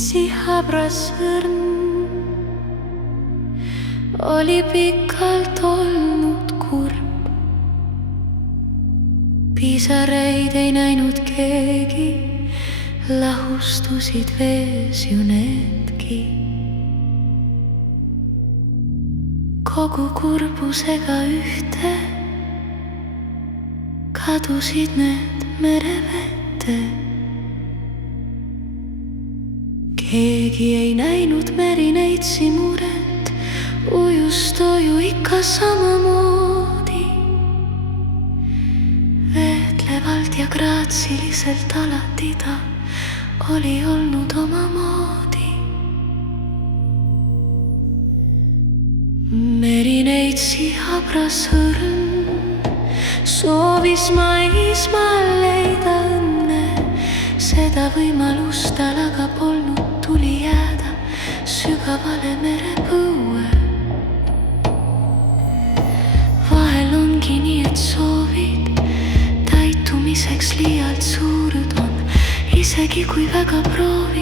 neitsi habras õrn oli pikalt olnud kurb. Pisareid ei näinud keegi, lahustusid vees ju needki. Kogu kurbusega ühte kadusid need merevette. Keegi ei näinud merineitsi muret, ujus toju ikka samamoodi. Veetlevalt ja graatsiliselt alati ta oli olnud omamoodi. Merineitsi habras õrn soovis maismaal leida õnne, seda võimalust tal aga polnud, tuli jääda sügavale merepõue. Vahel ongi nii, et soovid täitumiseks liialt suured on, isegi kui väga proovid.